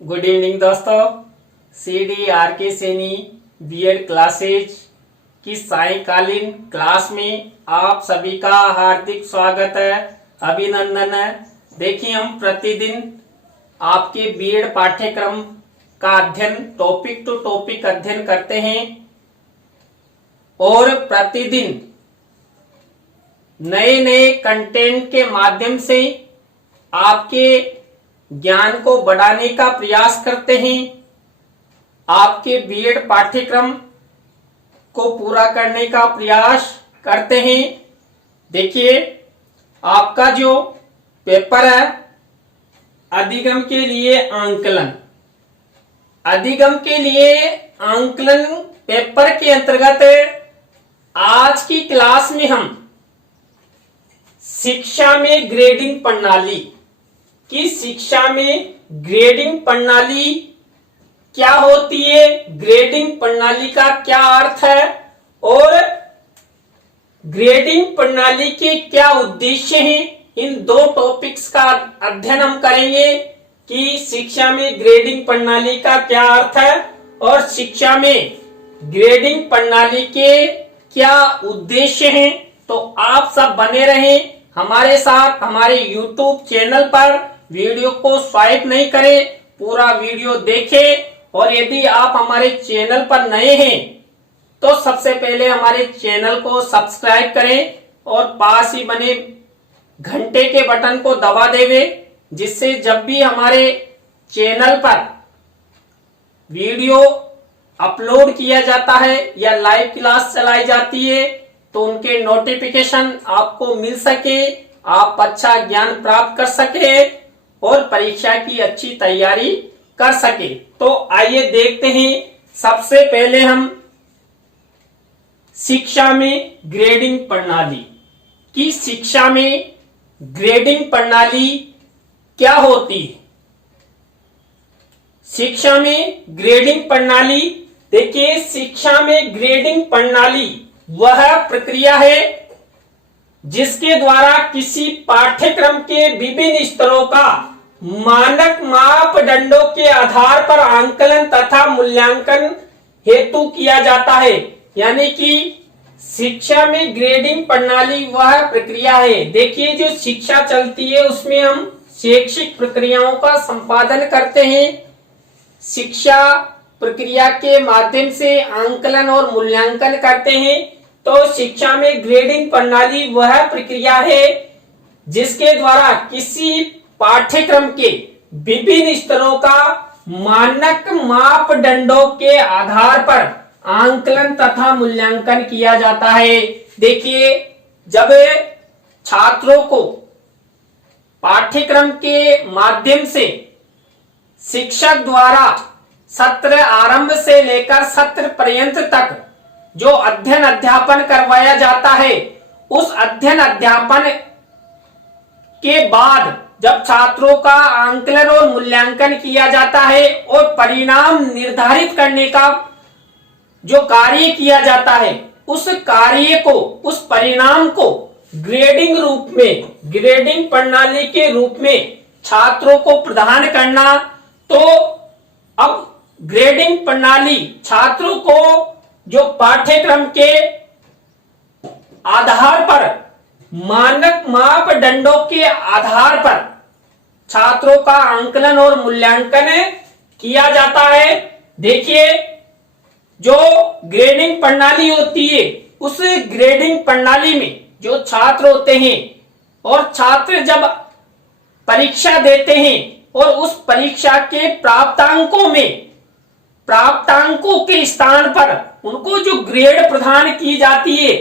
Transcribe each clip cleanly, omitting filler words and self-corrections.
Good evening दोस्तों। CDRK Saini BEd classes की सायकालीन class में आप सभी का हार्दिक स्वागत है, अभिनंदन है। देखिए, हम प्रतिदिन आपके बीएड पाठ्यक्रम का अध्ययन टॉपिक टू टॉपिक अध्ययन करते हैं और प्रतिदिन नए नए कंटेंट के माध्यम से आपके ज्ञान को बढ़ाने का प्रयास करते हैं, आपके बीएड पाठ्यक्रम को पूरा करने का प्रयास करते हैं। देखिए, आपका जो पेपर है अधिगम के लिए आंकलन, अधिगम के लिए आंकलन पेपर के अंतर्गत आज की क्लास में हम शिक्षा में ग्रेडिंग प्रणाली कि शिक्षा में ग्रेडिंग प्रणाली क्या होती है, ग्रेडिंग प्रणाली का क्या अर्थ है और ग्रेडिंग प्रणाली के क्या उद्देश्य हैं, इन दो टॉपिक्स का अध्ययन हम करेंगे कि शिक्षा में ग्रेडिंग प्रणाली का क्या अर्थ है और शिक्षा में ग्रेडिंग प्रणाली के क्या उद्देश्य हैं। तो आप सब बने रहें हमारे साथ। हमारे YouTube चैनल पर वीडियो को स्वाइप नहीं करें, पूरा वीडियो देखें और यदि आप हमारे चैनल पर नए हैं तो सबसे पहले हमारे चैनल को सब्सक्राइब करें और पास ही बने घंटे के बटन को दबा देवे, जिससे जब भी हमारे चैनल पर वीडियो अपलोड किया जाता है या लाइव क्लास चलाई जाती है तो उनके नोटिफिकेशन आपको मिल सके, आप अच्छा ज्ञान प्राप्त कर सके और परीक्षा की अच्छी तैयारी कर सके। तो आइए देखते हैं, सबसे पहले हम शिक्षा में ग्रेडिंग प्रणाली की शिक्षा में ग्रेडिंग प्रणाली क्या होती है। शिक्षा में ग्रेडिंग प्रणाली, देखिए, शिक्षा में ग्रेडिंग प्रणाली वह प्रक्रिया है जिसके द्वारा किसी पाठ्यक्रम के विभिन्न स्तरों का मानक मापदंडों के आधार पर आंकलन तथा मूल्यांकन हेतु किया जाता है। यानी कि शिक्षा में ग्रेडिंग प्रणाली वह प्रक्रिया है, देखिए, जो शिक्षा चलती है उसमें हम शैक्षिक प्रक्रियाओं का संपादन करते हैं। शिक्षा प्रक्रिया के माध्यम से आंकलन और मूल्यांकन करते हैं। तो शिक्षा में ग्रेडिंग प्रणाली वह प्रक्रिया है जिसके द्वारा किसी पाठ्यक्रम के विभिन्न स्तरों का मानक मापदंडों के आधार पर आंकलन तथा मूल्यांकन किया जाता है। देखिए, जब छात्रों को पाठ्यक्रम के माध्यम से शिक्षक द्वारा सत्र आरंभ से लेकर सत्र पर्यंत तक जो अध्ययन अध्यापन करवाया जाता है, उस अध्ययन अध्यापन के बाद जब छात्रों का आंकलन और मूल्यांकन किया जाता है और परिणाम निर्धारित करने का जो कार्य किया जाता है, उस कार्य को, उस परिणाम को ग्रेडिंग रूप में, ग्रेडिंग प्रणाली के रूप में छात्रों को प्रदान करना। तो अब ग्रेडिंग प्रणाली छात्रों को जो पाठ्यक्रम के आधार पर, मानक मापदंडों के आधार पर छात्रों का आंकलन और मूल्यांकन किया जाता है। देखिए, जो ग्रेडिंग प्रणाली होती है, उस ग्रेडिंग प्रणाली में जो छात्र होते हैं और छात्र जब परीक्षा देते हैं और उस परीक्षा के प्राप्तांकों में, प्राप्तांकों के स्थान पर उनको जो ग्रेड प्रदान की जाती है।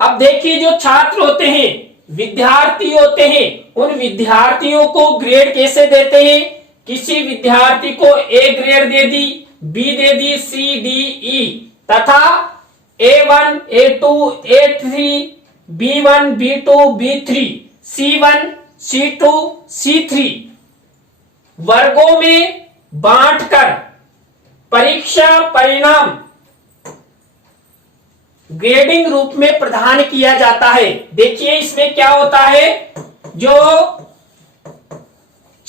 अब देखिए, जो छात्र होते हैं, विद्यार्थी होते हैं, उन विद्यार्थियों को ग्रेड कैसे देते हैं। किसी विद्यार्थी को ए ग्रेड दे दी, बी दे दी, सी डी ई तथा A1 A2 A3 B1 B2 B3 C1 C2 C3 वर्गों में बांटकर परीक्षा परिणाम ग्रेडिंग रूप में प्रदान किया जाता है। देखिए, इसमें क्या होता है, जो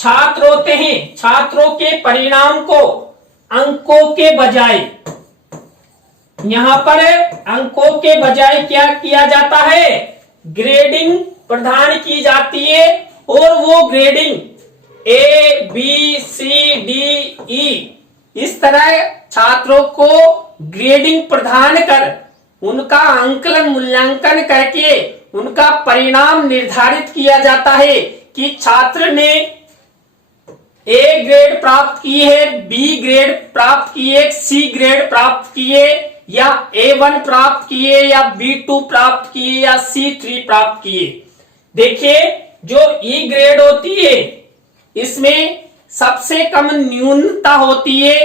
छात्र होते हैं, छात्रों के परिणाम को अंकों के बजाय, यहां पर अंकों के बजाय क्या किया जाता है, ग्रेडिंग प्रदान की जाती है। और वो grading A, B, C, D, E इस तरह छात्रों को ग्रेडिंग प्रदान कर उनका आंकलन मूल्यांकन करके उनका परिणाम निर्धारित किया जाता है कि छात्र ने A ग्रेड प्राप्त की है, B ग्रेड प्राप्त किए, C ग्रेड प्राप्त किए, या A1 प्राप्त किए, या B2 प्राप्त किए, या C3 प्राप्त किए। देखिए जो E ग्रेड होती है इसमें सबसे कम न्यूनता होती है,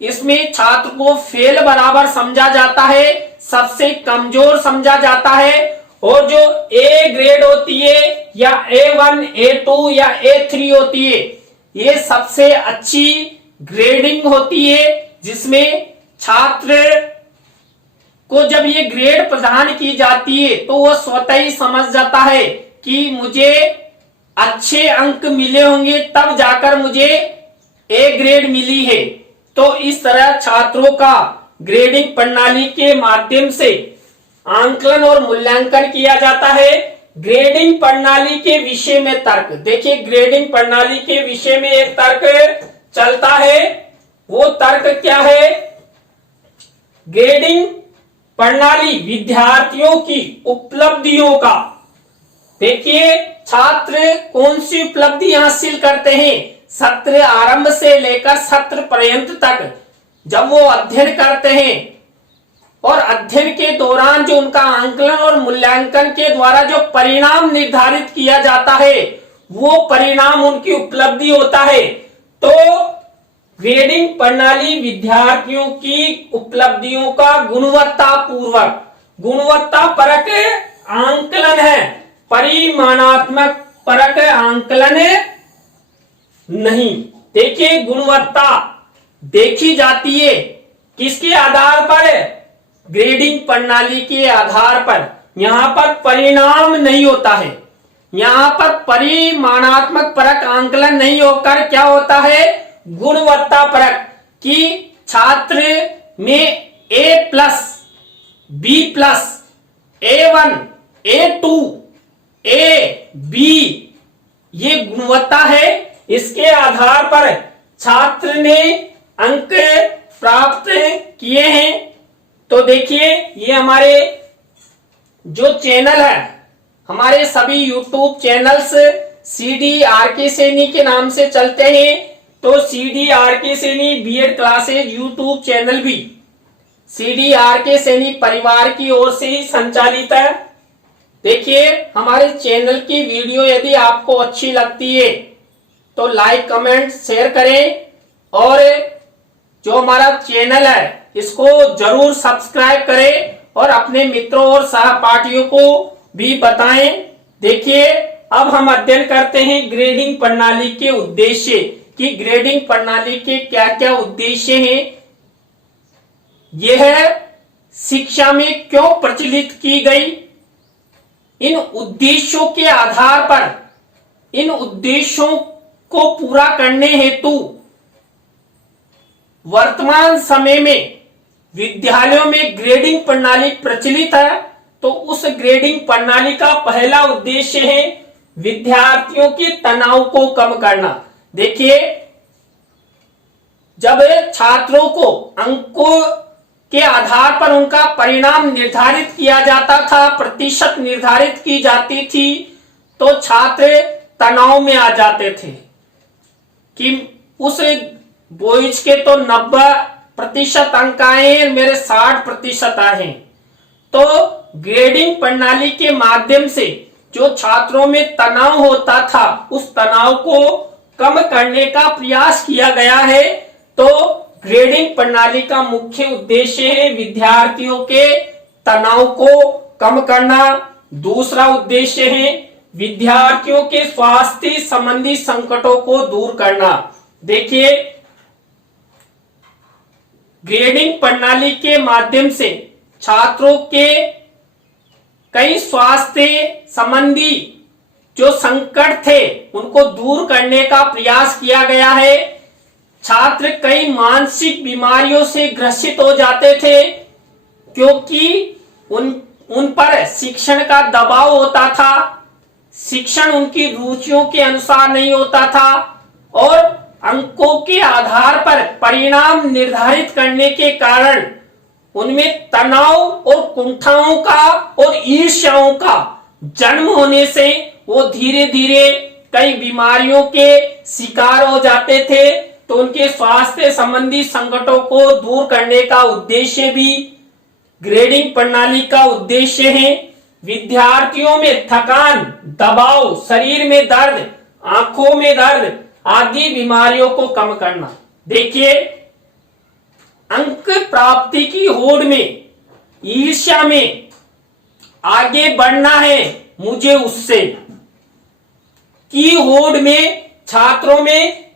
इसमें छात्र को फेल बराबर समझा जाता है, सबसे कमजोर समझा जाता है। और जो A ग्रेड होती है या A1, A2 या A3 होती है, ये सबसे अच्छी ग्रेडिंग होती है, जिसमें छात्र को जब ये ग्रेड प्रदान की जाती है तो वो स्वतः ही समझ जाता है कि मुझे अच्छे अंक मिले होंगे तब जाकर मुझे A ग्रेड मिली है। तो इस तरह छात्रों का ग्रेडिंग प्रणाली के माध्यम से आंकलन और मूल्यांकन किया जाता है। ग्रेडिंग प्रणाली के विषय में तर्क, देखिए ग्रेडिंग प्रणाली के विषय में एक तर्क चलता है, वो तर्क क्या है, ग्रेडिंग प्रणाली विद्यार्थियों की उपलब्धियों का, देखिए छात्र कौन सी उपलब्धि हासिल करते हैं, सत्र आरंभ से लेकर सत्र पर्यंत तक जब वो अध्ययन करते हैं और अध्ययन के दौरान जो उनका आंकलन और मूल्यांकन के द्वारा जो परिणाम निर्धारित किया जाता है वो परिणाम उनकी उपलब्धि होता है। तो ग्रेडिंग प्रणाली विद्यार्थियों की उपलब्धियों का गुणवत्ता परक आंकलन है, परिमाणात्मक परक आंकलन नहीं। देखिए गुणवत्ता देखी जाती है किसके आधार पर, ग्रेडिंग प्रणाली के आधार पर। यहां पर परिणाम नहीं होता है, यहां पर परिमाणात्मक परक आंकलन नहीं होकर क्या होता है, गुणवत्ता परक, कि छात्र में A+, B+, A1, A2, A, B ये गुणवत्ता है। इसके आधार पर छात्र ने अंक प्राप्त किए हैं। तो देखिए ये हमारे जो चैनल है, हमारे सभी YouTube channels CD RK Saini के नाम से चलते हैं। तो CD RK Saini B.Ed classes YouTube channel भी CD RK सैनी परिवार की ओर से ही संचालित है। देखिए हमारे चैनल की वीडियो यदि आपको अच्छी लगती है तो लाइक कमेंट शेयर करें, और जो हमारा चैनल है इसको जरूर सब्सक्राइब करें और अपने मित्रों और सहपाठियों को भी बताएं। देखिए अब हम अध्ययन करते हैं ग्रेडिंग प्रणाली के उद्देश्य, कि ग्रेडिंग प्रणाली के क्या क्या उद्देश्य हैं, यह शिक्षा में क्यों प्रचलित की गई। इन उद्देश्यों के आधार पर, इन उद्देश्यों को पूरा करने हेतु वर्तमान समय में विद्यालयों में ग्रेडिंग प्रणाली प्रचलित है। तो उस ग्रेडिंग प्रणाली का पहला उद्देश्य है विद्यार्थियों के तनाव को कम करना। देखिए जब छात्रों को अंकों के आधार पर उनका परिणाम निर्धारित किया जाता था, प्रतिशत निर्धारित की जाती थी, तो छात्र तनाव में आ जाते थे कि उस बॉयज के तो 90% अंक आए, मेरे 60% आए। तो ग्रेडिंग प्रणाली के माध्यम से जो छात्रों में तनाव होता था उस तनाव को कम करने का प्रयास किया गया है। तो ग्रेडिंग प्रणाली का मुख्य उद्देश्य है विद्यार्थियों के तनाव को कम करना। दूसरा उद्देश्य है विद्यार्थियों के स्वास्थ्य संबंधी संकटों को दूर करना। देखिए ग्रेडिंग प्रणाली के माध्यम से छात्रों के कई स्वास्थ्य संबंधी जो संकट थे उनको दूर करने का प्रयास किया गया है। छात्र कई मानसिक बीमारियों से ग्रसित हो जाते थे क्योंकि उन पर शिक्षण का दबाव होता था, शिक्षण उनकी रुचियों के अनुसार नहीं होता था और अंकों के आधार पर परिणाम निर्धारित करने के कारण उनमें तनाव और कुंठाओं का और ईर्ष्याओं का जन्म होने से वो धीरे धीरे कई बीमारियों के शिकार हो जाते थे। तो उनके स्वास्थ्य संबंधी संकटों को दूर करने का उद्देश्य भी ग्रेडिंग प्रणाली का उद्देश्य है। विद्यार्थियों में थकान, दबाव, शरीर में दर्द, आंखों में दर्द आदि बीमारियों को कम करना। देखिए, अंक प्राप्ति की होड़ में, ईर्ष्या में आगे बढ़ना है मुझे उससे की होड़ में छात्रों में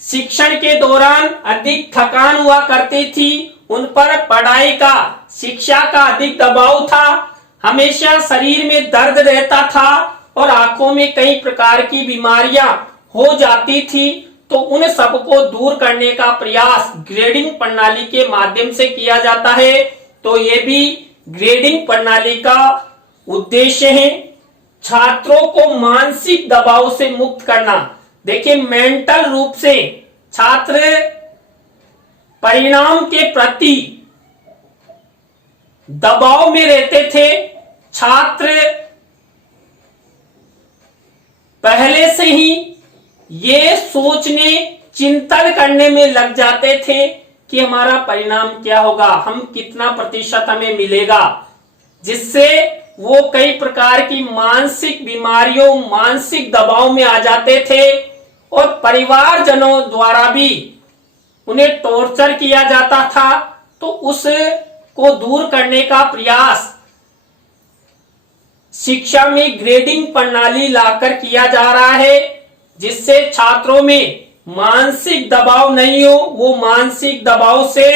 शिक्षण के दौरान अधिक थकान हुआ करती थी। उन पर पढ़ाई का, शिक्षा का अधिक दबाव था, हमेशा शरीर में दर्द रहता था और आंखों में कई प्रकार की बीमारियां हो जाती थी। तो उन सबको दूर करने का प्रयास ग्रेडिंग प्रणाली के माध्यम से किया जाता है। तो ये भी ग्रेडिंग प्रणाली का उद्देश्य है, छात्रों को मानसिक दबाव से मुक्त करना। देखिए, मेंटल रूप से छात्र परिणाम के प्रति दबाव में रहते थे। छात्र पहले से ही ये सोचने, चिंतन करने में लग जाते थे कि हमारा परिणाम क्या होगा, हम कितना प्रतिशत हमें मिलेगा, जिससे वो कई प्रकार की मानसिक बीमारियों, मानसिक दबाव में आ जाते थे और परिवारजनों द्वारा भी उन्हें टॉर्चर किया जाता था। तो उसको दूर करने का प्रयास शिक्षा में ग्रेडिंग प्रणाली लाकर किया जा रहा है, जिससे छात्रों में मानसिक दबाव नहीं हो, वो मानसिक दबाव से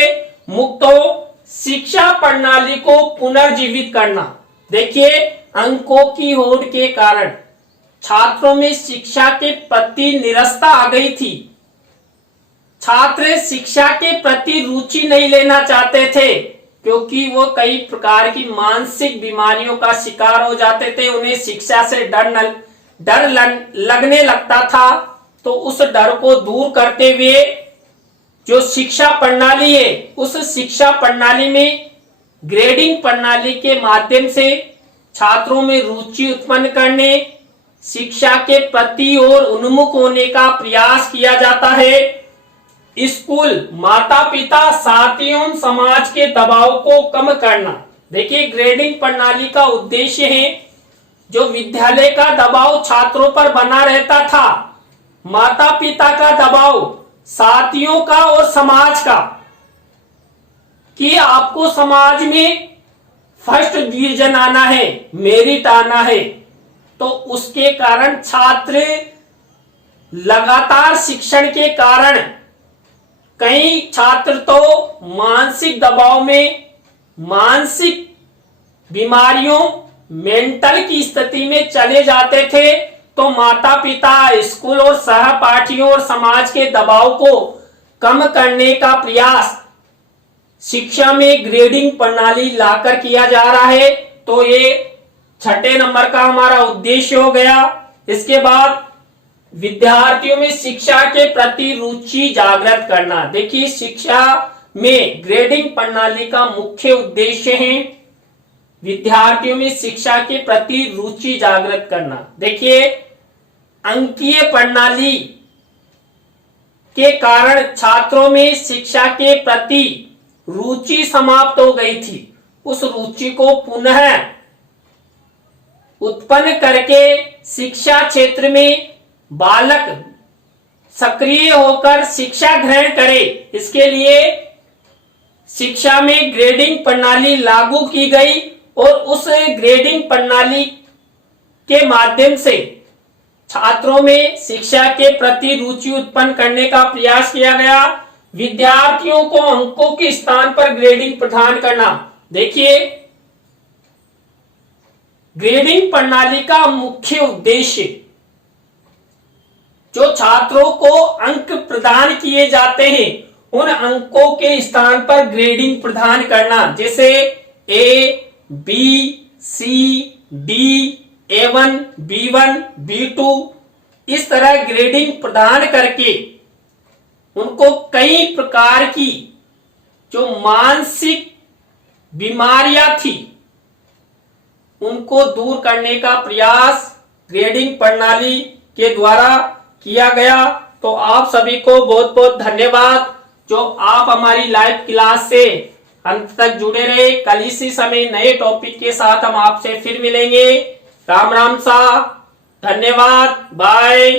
मुक्त हो। शिक्षा प्रणाली को पुनर्जीवित करना। देखिए, अंकों की होड़ के कारण छात्रों में शिक्षा के प्रति निरस्ता आ गई थी। छात्र शिक्षा के प्रति रुचि नहीं लेना चाहते थे क्योंकि वो कई प्रकार की मानसिक बीमारियों का शिकार हो जाते थे। उन्हें शिक्षा से डर लगने लगता था। तो उस डर को दूर करते हुए जो शिक्षा प्रणाली है, उस शिक्षा प्रणाली में ग्रेडिंग प्रणाली के माध्यम से छात्रों में रुचि उत्पन्न करने, शिक्षा के प्रति और उन्मुख होने का प्रयास किया जाता है। स्कूल, माता पिता, साथियों, समाज के दबाव को कम करना। देखिए, ग्रेडिंग प्रणाली का उद्देश्य है, जो विद्यालय का दबाव छात्रों पर बना रहता था, माता पिता का दबाव, साथियों का और समाज का, कि आपको समाज में फर्स्ट डिवीजन आना है, मेरिट आना है। तो उसके कारण छात्र लगातार शिक्षण के कारण कई छात्र तो मानसिक दबाव में, मानसिक बीमारियों, मेंटल की स्थिति में चले जाते थे। तो माता पिता, स्कूल और सहपाठियों और समाज के दबाव को कम करने का प्रयास शिक्षा में ग्रेडिंग प्रणाली लाकर किया जा रहा है। तो ये 6 नंबर का हमारा उद्देश्य हो गया। इसके बाद विद्यार्थियों में शिक्षा के प्रति रुचि जागृत करना। देखिए, शिक्षा में ग्रेडिंग प्रणाली का मुख्य उद्देश्य है विद्यार्थियों में शिक्षा के प्रति रुचि जागृत करना। देखिए, अंकीय प्रणाली के कारण छात्रों में शिक्षा के प्रति रुचि समाप्त हो गई थी। उस रुचि को पुनः उत्पन्न करके शिक्षा क्षेत्र में बालक सक्रिय होकर शिक्षा ग्रहण करे, इसके लिए शिक्षा में ग्रेडिंग प्रणाली लागू की गई और उस ग्रेडिंग प्रणाली के माध्यम से छात्रों में शिक्षा के प्रति रुचि उत्पन्न करने का प्रयास किया गया। विद्यार्थियों को अंकों के स्थान पर ग्रेडिंग प्रदान करना। देखिए, ग्रेडिंग प्रणाली का मुख्य उद्देश्य जो छात्रों को अंक प्रदान किए जाते हैं उन अंकों के स्थान पर ग्रेडिंग प्रदान करना, जैसे ए, बी, सी, डी, A1, B1, B2 इस तरह ग्रेडिंग प्रदान करके उनको कई प्रकार की जो मानसिक बीमारियां थी उनको दूर करने का प्रयास ग्रेडिंग प्रणाली के द्वारा किया गया। तो आप सभी को बहुत बहुत धन्यवाद जो आप हमारी लाइव क्लास से अंत तक जुड़े रहे। कल इसी समय नए टॉपिक के साथ हम आपसे फिर मिलेंगे। राम राम सा, धन्यवाद, बाय।